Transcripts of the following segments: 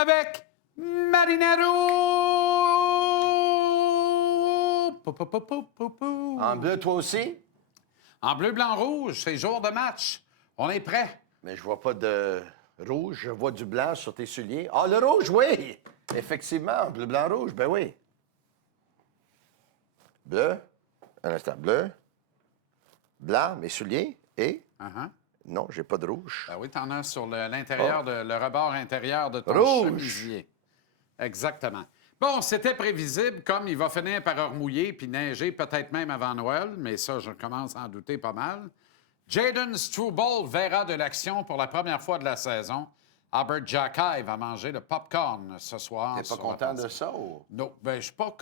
avec Marinero. En bleu, toi aussi? En bleu, blanc, rouge, c'est jour de match. On est prêt. Mais je vois pas de rouge, je vois du blanc sur tes souliers. Ah, le rouge, oui! Effectivement, bleu, blanc, rouge, ben oui. Bleu, un instant, bleu, blanc, mes souliers, et... Non, j'ai pas de rouge. Ben oui, t'en as sur l'intérieur, le rebord intérieur de ton Rouge. chemisier. Exactement. Bon, c'était prévisible, comme il va finir par remouiller puis neiger, peut-être même avant Noël, mais ça, je commence à en douter pas mal. Jayden Struble verra de l'action pour la première fois de la saison. Albert Jacquet va manger le popcorn ce soir. T'es pas content de ça ou... Non, ben, je suis pas.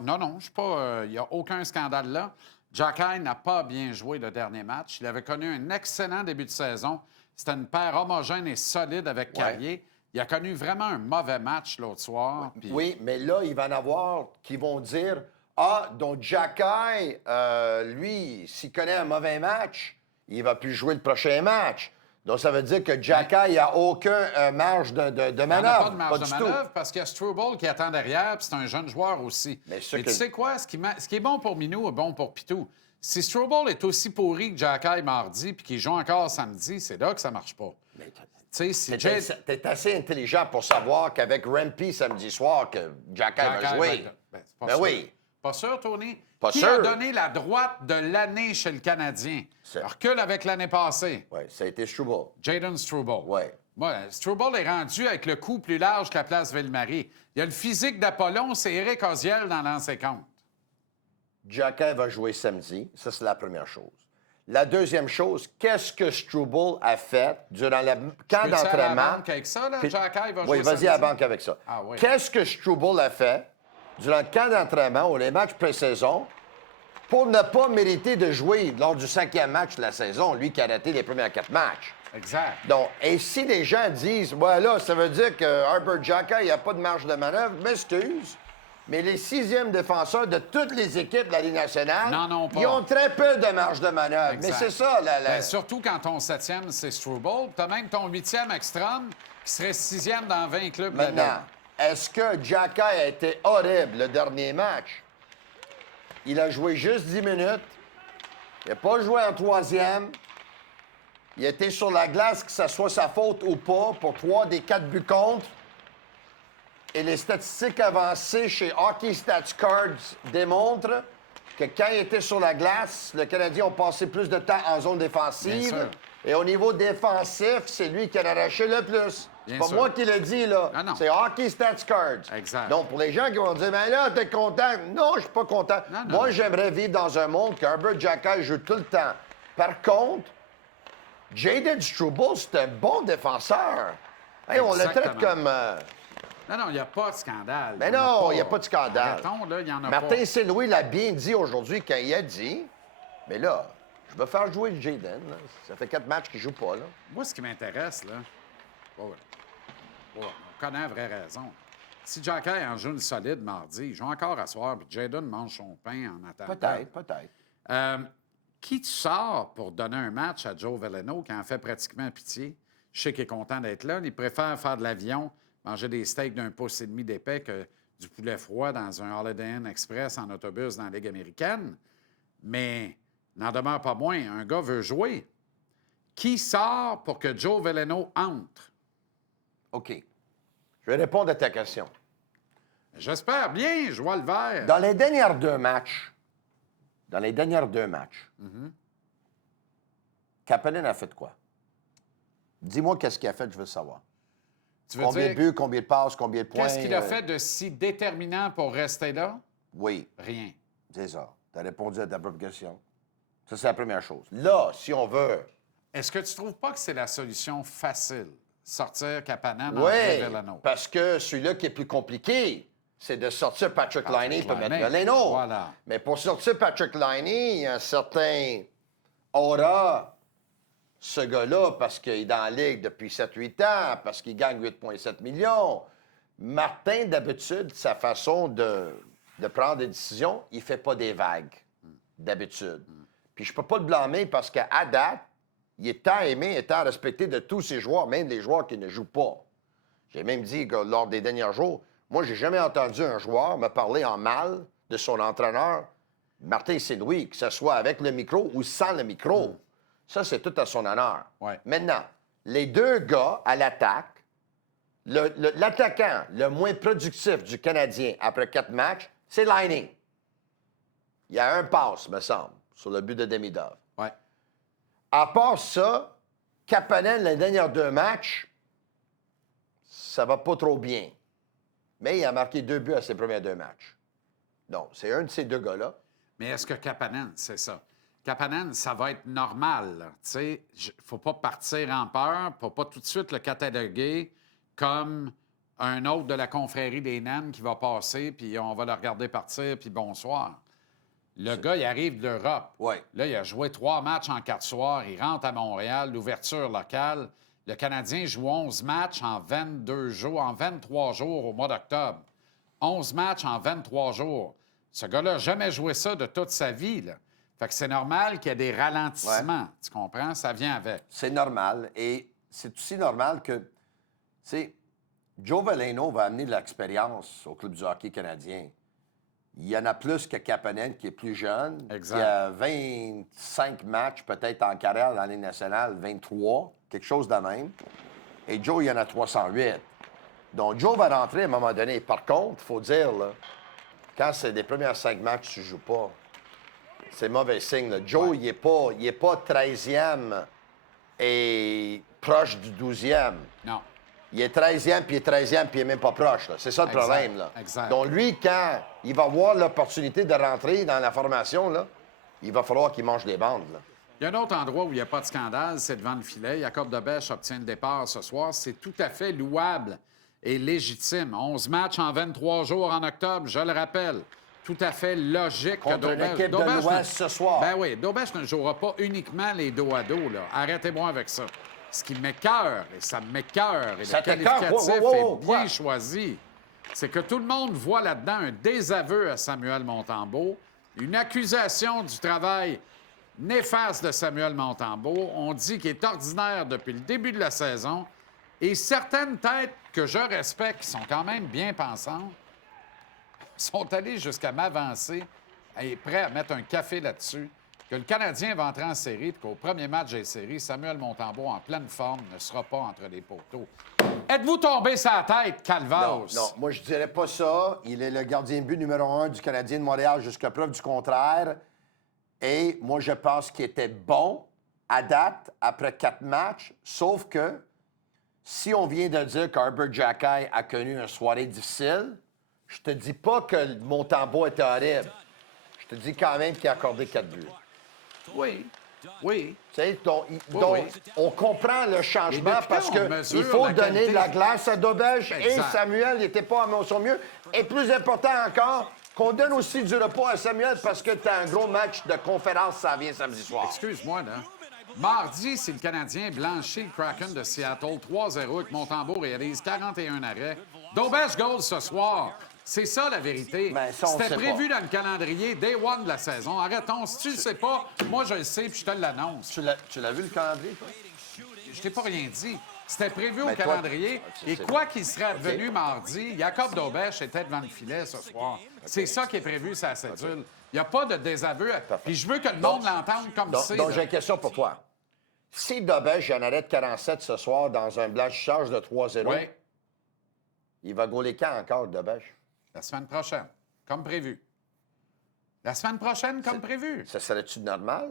Non, je suis pas. Il n'y a aucun scandale là. Jacquet n'a pas bien joué le dernier match. Il avait connu un excellent début de saison. C'était une paire homogène et solide avec Carrier. Il a connu vraiment un mauvais match l'autre soir. Puis... Oui, mais là, il va en avoir qui vont dire ah, donc Jacquet, lui, s'il connaît un mauvais match, il va plus jouer le prochain match. Donc, ça veut dire que Jacquet, il n'a aucun marge de manœuvre. Il n'y a pas de marge du de manœuvre parce qu'il y a Struble qui attend derrière, puis c'est un jeune joueur aussi. Mais tu sais quoi? Ce qui est bon pour Minou est bon pour Pitou. Si Struble est aussi pourri que Jacquet mardi puis qu'il joue encore samedi, c'est là que ça marche pas. Tu sais, t'es assez intelligent pour savoir qu'avec Rampy samedi soir, que Jacquet va jouer. Ben oui. Pas sûr, Tony? Pas Qui sûr. a donné la droite de l'année chez le Canadien? Recule avec l'année passée. Oui, ça a été Struble. Jayden Struble. Oui. Ouais, Struble est rendu avec le cou plus large que la place Ville-Marie. Il y a le physique d'Apollon, c'est Éric Oziel dans l'ancien compte. Jacquet va jouer samedi. Ça, c'est la première chose. La deuxième chose, qu'est-ce que Struble a fait durant le camp d'entraînement? Avec ça, là? Jacquet va jouer oui, vas-y à la banque avec ça. Ah, oui. Qu'est-ce que Struble a fait durant le camp d'entraînement ou les matchs pré-saison pour ne pas mériter de jouer lors du 5e match de la saison, lui qui a raté les premiers 4 matchs? Exact. Donc, et si les gens disent, voilà, ça veut dire que Albert Jacquet, il n'y a pas de marge de manœuvre, m'excuse, mais les 6e défenseurs de toutes les équipes de la Ligue nationale, ils ont très peu de marge de manœuvre. Exact. Mais c'est ça, Ben, surtout quand ton 7e, c'est Struble. Tu as même ton 8e extrême qui serait 6e dans 20 clubs. Maintenant, est-ce que Jacquet a été horrible le dernier match? Il a joué juste 10 minutes. Il n'a pas joué en 3e. Il a été sur la glace, que ce soit sa faute ou pas, pour 3 des 4 buts contre. Et les statistiques avancées chez Hockey Stats Cards démontrent que quand il était sur la glace, le Canadien a passé plus de temps en zone défensive. Et au niveau défensif, c'est lui qui a arraché le plus. C'est pas moi qui l'ai dit, là. C'est Hockey Stats Cards. Exact. Donc, pour les gens qui vont dire, mais là, t'es content. Non, je suis pas content. Moi, j'aimerais vivre dans un monde qu'Herbert Jacquet joue tout le temps. Par contre, Jayden Struble, c'est un bon défenseur. Hey, on le traite comme... Non, il n'y a pas de scandale. Mais non, il n'y a pas de scandale. Arrêtons, là, il y en a Martin pas. Saint-Louis l'a bien dit aujourd'hui quand il a dit, mais là, je vais faire jouer Jayden. Ça fait 4 matchs qu'il ne joue pas. Là. Moi, ce qui m'intéresse, là, on connaît la vraie raison. Si Jacquet en joue une solide mardi, il joue encore à soir, puis Jayden mange son pain en attendant. Peut-être. Qui tu sors pour donner un match à Joe Veleno qui en fait pratiquement pitié? Je sais qu'il est content d'être là. Il préfère faire de l'avion, manger des steaks d'un pouce et demi d'épais que du poulet froid dans un Holiday Inn Express en autobus dans la Ligue américaine. Mais n'en demeure pas moins, un gars veut jouer. Qui sort pour que Joe Veleno entre? OK. Je vais répondre à ta question. J'espère bien, je vois le vert. Dans les dernières 2 matchs, Kapanen a fait quoi? Dis-moi qu'est-ce qu'il a fait, je veux savoir. Combien de buts, combien de passes, combien de points? Qu'est-ce qu'il a fait de si déterminant pour rester là? Oui. Rien. C'est ça. Tu as répondu à ta propre question. Ça, c'est la première chose. Là, si on veut... Est-ce que tu trouves pas que c'est la solution facile, sortir Kapanen en Veleno? Parce que celui-là qui est plus compliqué, c'est de sortir Patrick Laine pour mettre Veleno. Voilà. Mais pour sortir Patrick Laine, il y a un certain aura... Ce gars-là, parce qu'il est dans la Ligue depuis 7-8 ans, parce qu'il gagne 8,7 millions. Martin, d'habitude, sa façon de prendre des décisions, il fait pas des vagues, d'habitude. Puis je peux pas le blâmer parce qu'à date, il est tant aimé et tant respecté de tous ses joueurs, même les joueurs qui ne jouent pas. J'ai même dit que lors des derniers jours, moi, j'ai jamais entendu un joueur me parler en mal de son entraîneur, Martin Saint-Louis, que ce soit avec le micro ou sans le micro. Ça, c'est tout à son honneur. Ouais. Maintenant, les deux gars à l'attaque, l'attaquant le moins productif du Canadien après 4 matchs, c'est Lining. Il y a un passe, me semble, sur le but de Demidov. Ouais. À part ça, Kapanen, les derniers 2 matchs, ça va pas trop bien. Mais il a marqué 2 buts à ses premiers 2 matchs. Donc, c'est un de ces deux gars-là. Mais est-ce que Kapanen, c'est ça? Kapanen, ça va être normal. Tu sais, faut pas partir en peur, faut pas tout de suite le cataloguer comme un autre de la confrérie des naines qui va passer, puis on va le regarder partir, puis bonsoir. Le gars, il arrive de l'Europe. Ouais. Là, il a joué 3 matchs en 4 soirs. Il rentre à Montréal, l'ouverture locale. Le Canadien joue 11 matchs en 22 jours, en 23 jours au mois d'octobre. 11 matchs en 23 jours. Ce gars-là n'a jamais joué ça de toute sa vie, là. Fait que c'est normal qu'il y ait des ralentissements. Ouais. Tu comprends? Ça vient avec. C'est normal. Et c'est aussi normal que, tu sais, Joe Veleno va amener de l'expérience au Club du hockey canadien. Il y en a plus que Kapanen, qui est plus jeune, Exact. qui a 25 matchs peut-être en carrière dans la Ligue nationale, 23, quelque chose de même. Et Joe, il y en a 308. Donc, Joe va rentrer à un moment donné. Par contre, il faut dire, là, quand c'est des premiers 5 matchs, tu ne joues pas. C'est mauvais signe, là. Joe, il n'est pas 13e et proche du 12e. Non. Il est 13e, puis il est 13e, puis il n'est même pas proche. Là. C'est ça le Exact, problème. Là. exact. Donc, lui, quand il va avoir l'opportunité de rentrer dans la formation, là, il va falloir qu'il mange les bandes. Là. Il y a un autre endroit où il n'y a pas de scandale, c'est devant le filet. Jacob Debèche obtient le départ ce soir. C'est tout à fait louable et légitime. 11 matchs en 23 jours en octobre, je le rappelle. Tout à fait logique Contre que Debèche... l'équipe de l'Ouest ce soir. Ben oui, Debèche ne jouera pas uniquement les dos à dos, là. Arrêtez-moi avec ça. Ce qui m'écoeure, et ça m'écoeure, et Ça le t'écoeure? qualificatif Wow, est bien quoi? choisi, c'est que tout le monde voit là-dedans un désaveu à Samuel Montembeault, une accusation du travail néfaste de Samuel Montembeault. On dit qu'il est ordinaire depuis le début de la saison. Et certaines têtes que je respecte, qui sont quand même bien pensantes, sont allées jusqu'à m'avancer et prêts à mettre un café là-dessus, que le Canadien va entrer en série, puis qu'au premier match des séries, Samuel Montembeault, en pleine forme, ne sera pas entre les poteaux. Êtes-vous tombé sa tête, Calvados? Non, moi, je dirais pas ça. Il est le gardien de but numéro 1 du Canadien de Montréal jusqu'à preuve du contraire. Et moi, je pense qu'il était bon à date après 4 matchs, sauf que si on vient de dire qu'Arbor Xhekaj a connu une soirée difficile, je te dis pas que Montembeault était horrible. Je te dis quand même qu'il a accordé 4 buts. Oui, oui. Tu sais, donc, oui. on comprend le changement Et depuis parce quand on mesure qu'il faut la donner qualité? de la glace à Dobèche et Exact. Samuel n'était pas à son mieux. Et plus important encore, qu'on donne aussi du repos à Samuel parce que tu as un gros match de conférence, ça vient samedi soir. Excuse-moi, là. Mardi, si le Canadien blanchit le Kraken de Seattle 3-0 et que Montembeault réalise 41 arrêts, Dobèche goal ce soir. C'est ça, la vérité. Ben, ça, on C'était sait prévu pas. dans le calendrier Day One de la saison. Arrêtons. Si tu le sais pas, moi, je le sais puis je te l'annonce. Tu l'as vu le calendrier, toi? Je t'ai pas rien dit. C'était prévu au Ben, toi, calendrier. c'est- Et c'est- quoi qu'il serait advenu mardi, Jacob Dobèche était devant le filet ce soir. C'est ça qui est prévu, sa cédule. Il n'y a pas de désaveu. Puis je veux que le monde l'entende comme c'est. Donc, là. j'ai une question pour toi. Si Dobèche en arrête 47 ce soir dans un blanchissage de 3-0, Oui, il va gauler quand encore, Dobèche? la semaine prochaine, comme prévu. La semaine prochaine, comme prévu. Ça serait-tu normal?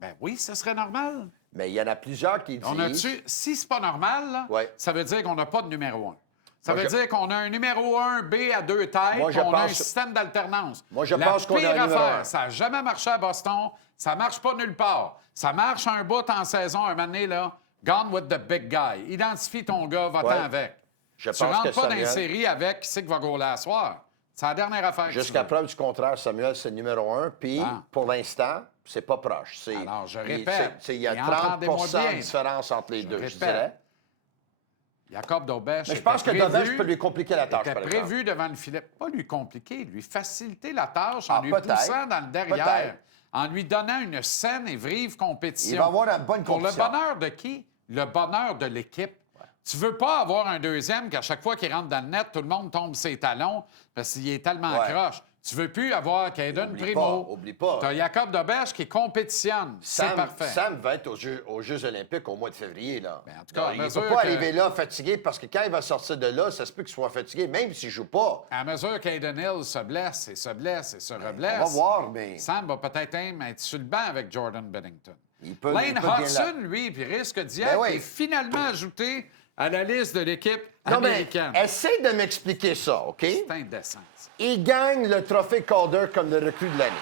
Ben oui, ce serait normal. Mais il y en a plusieurs qui disent... On a-tu... Si c'est pas normal, là, Ouais. ça veut dire qu'on n'a pas de numéro 1. Ça Moi, veut je- dire qu'on a un numéro 1 B à 2 têtes, Moi, je on a un pense- système d'alternance. Moi, je La pense qu'on a pire un numéro affaire, un. ça n'a jamais marché à Boston, ça marche pas nulle part. Ça marche un bout en saison, un moment donné, là, gone with the big guy. Identifie ton gars, va-t'en Ouais. avec. Je Tu pense rentres que pas dans une Samuel- série avec qui c'est qui va gauler à soir. C'est la dernière affaire que tu Jusqu'à veux. preuve du contraire, Samuel, c'est le numéro 1. Puis, Ah. pour l'instant, c'est pas proche. Alors, je répète, Il y a et 30 entendez-moi bien. de différence entre les deux, je répète. dirais. Jacob Dobèche Mais je pense que était Dobèche prévu- peut lui compliquer la tâche, était par exemple. prévu devant le filet. Pas lui compliquer, lui faciliter la tâche en Ah, lui peut-être. poussant dans le derrière, Peut-être. en lui donnant une saine et vive compétition. Il va avoir une bonne Pour le compétition. bonheur de qui? Le bonheur de l'équipe. Tu veux pas avoir un deuxième qu'à chaque fois qu'il rentre dans le net, tout le monde tombe ses talons parce qu'il est tellement Ouais. croche. Tu veux plus avoir Caden Oublie Primo. pas, oublie pas. Tu as Jacob Doberge qui compétitionne. C'est parfait. Sam va être aux Jeux olympiques au mois de février. Là. Ben, en tout cas, à il ne mesure peut pas que- arriver là fatigué parce que quand il va sortir de là, ça se peut qu'il soit fatigué, même s'il ne joue pas. À mesure qu'Aiden Hill se blesse et se blesse et se reblesse, On va voir, mais Sam va peut-être même être sur le banc avec Jordan Bennington. il peut Lane bien là. Hudson, lui, puis risque d'y Ben être, oui. est finalement ajouté à la liste de l'équipe Non, mais américaine. essaie de m'expliquer ça, OK? C'est indécent, ça. Il gagne le trophée Calder comme le recrue de l'année.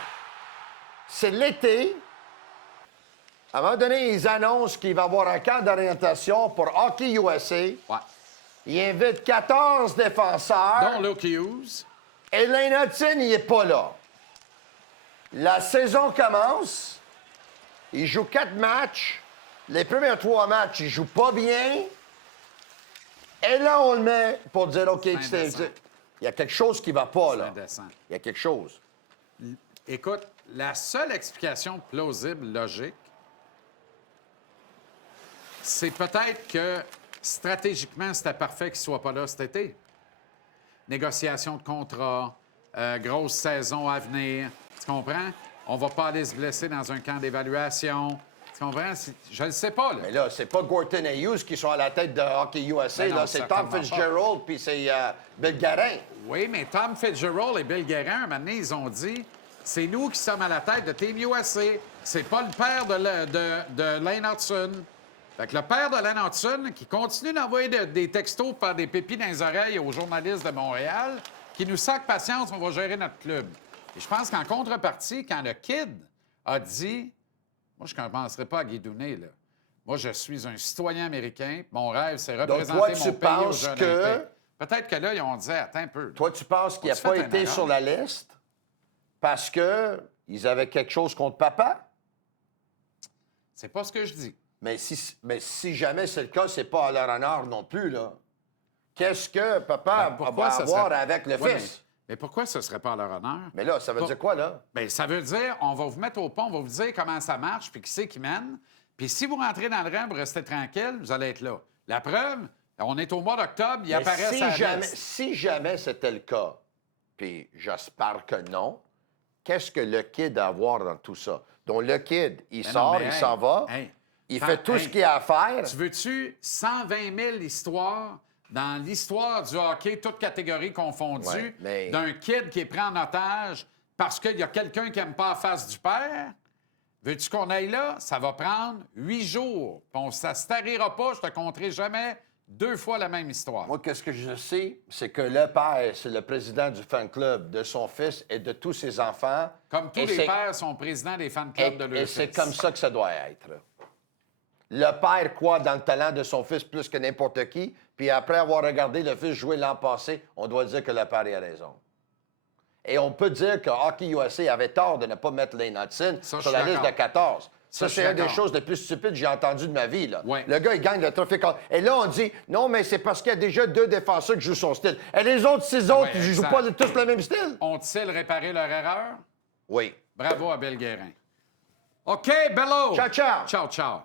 C'est l'été. À un moment donné, ils annoncent qu'il va avoir un camp d'orientation pour Hockey USA. Ouais. Il invite 14 défenseurs. Dont Luke Hughes. Et Lane Hudson, il n'est pas là. La saison commence. Il joue 4 matchs. Les premiers 3 matchs, il joue pas bien. Et là, on le met pour dire, OK, indécent. il y a quelque chose qui va pas, C'est là. indécent. Il y a quelque chose. Écoute, la seule explication plausible, logique, c'est peut-être que stratégiquement, c'était parfait qu'il ne soit pas là cet été. Négociation de contrat, grosse saison à venir. Tu comprends? On va pas aller se blesser dans un camp d'évaluation. Tu comprends? Je ne sais pas, là. Mais là, c'est pas Gorton et Hughes qui sont à la tête de Hockey USA. Ben non, là, c'est Tom certainement Fitzgerald puis c'est Bill Guerin. Oui, mais Tom Fitzgerald et Bill Guerin, un moment donné, ils ont dit c'est nous qui sommes à la tête de Team USA. C'est pas le père de Lane Hudson. Fait que le père de Lane Hudson, qui continue d'envoyer des textos par des pépis dans les oreilles aux journalistes de Montréal, qui nous sac patience, on va gérer notre club. Et je pense qu'en contrepartie, quand le kid a dit moi, je ne penserais pas à guidouner, là. Moi, je suis un citoyen américain. Mon rêve, c'est représenter toi, mon tu pays aux penses Jeux que- olympiques. Peut-être que là, ils ont dit, attends un peu. Toi, tu penses qu'il n'a As-tu pas fait une été erreur? sur la liste parce qu'ils avaient quelque chose contre papa? C'est pas ce que je dis. Mais si jamais c'est le cas, c'est pas à leur honneur non plus, là. Qu'est-ce que papa Ben, pourquoi va ça avoir serait- avec le Ouais, fils? mais pourquoi ce serait pas à leur honneur? Mais là, ça veut Pas- dire quoi, là? Bien, ça veut dire, on va vous mettre au pont, on va vous dire comment ça marche, puis qui c'est qui mène. Puis si vous rentrez dans le rang, vous restez tranquille, vous allez être là. La preuve, on est au mois d'octobre, il Mais apparaît si sa jamais, liste. si jamais c'était le cas, puis j'espère que non, qu'est-ce que le kid a à voir dans tout ça? Donc, le kid, il Ben non, sort, mais il hey, s'en va, hey, il fan- fait tout ce hey, qu'il a à faire. Tu veux-tu 120 000 histoires dans l'histoire du hockey, toutes catégories confondues, Ouais, mais- d'un kid qui est pris en otage parce qu'il y a quelqu'un qui n'aime pas la face du père? Veux-tu qu'on aille là? Ça va prendre 8 jours. Puis ça ne se tarira pas, je te conterai jamais 2 fois la même histoire. Moi, qu'est-ce que je sais, c'est que le père, c'est le président du fan club de son fils et de tous ses enfants. Comme tous Et les c'est- pères sont présidents des fan Et, clubs de leur et c'est fils. comme ça que ça doit être. Le père croit dans le talent de son fils plus que n'importe qui, puis après avoir regardé le fils jouer l'an passé, on doit dire que le père a raison. Et on peut dire que Hockey USA avait tort de ne pas mettre Lane Hudson Ça, je sur suis la liste de d'accord. 14. Ça, Ça, je suis c'est une des d'accord. choses les plus stupides que j'ai entendues de ma vie. Là. Ouais. Le gars, il gagne le trophée. Et là, on dit, non, mais c'est parce qu'il y a déjà 2 défenseurs qui jouent son style. Et les autres 6 autres, ouais, ils jouent exact. pas tous le même style? Ont-ils réparé leur erreur? Oui. Bravo à Bill Guérin. OK, Bello! Ciao, ciao. Ciao, ciao.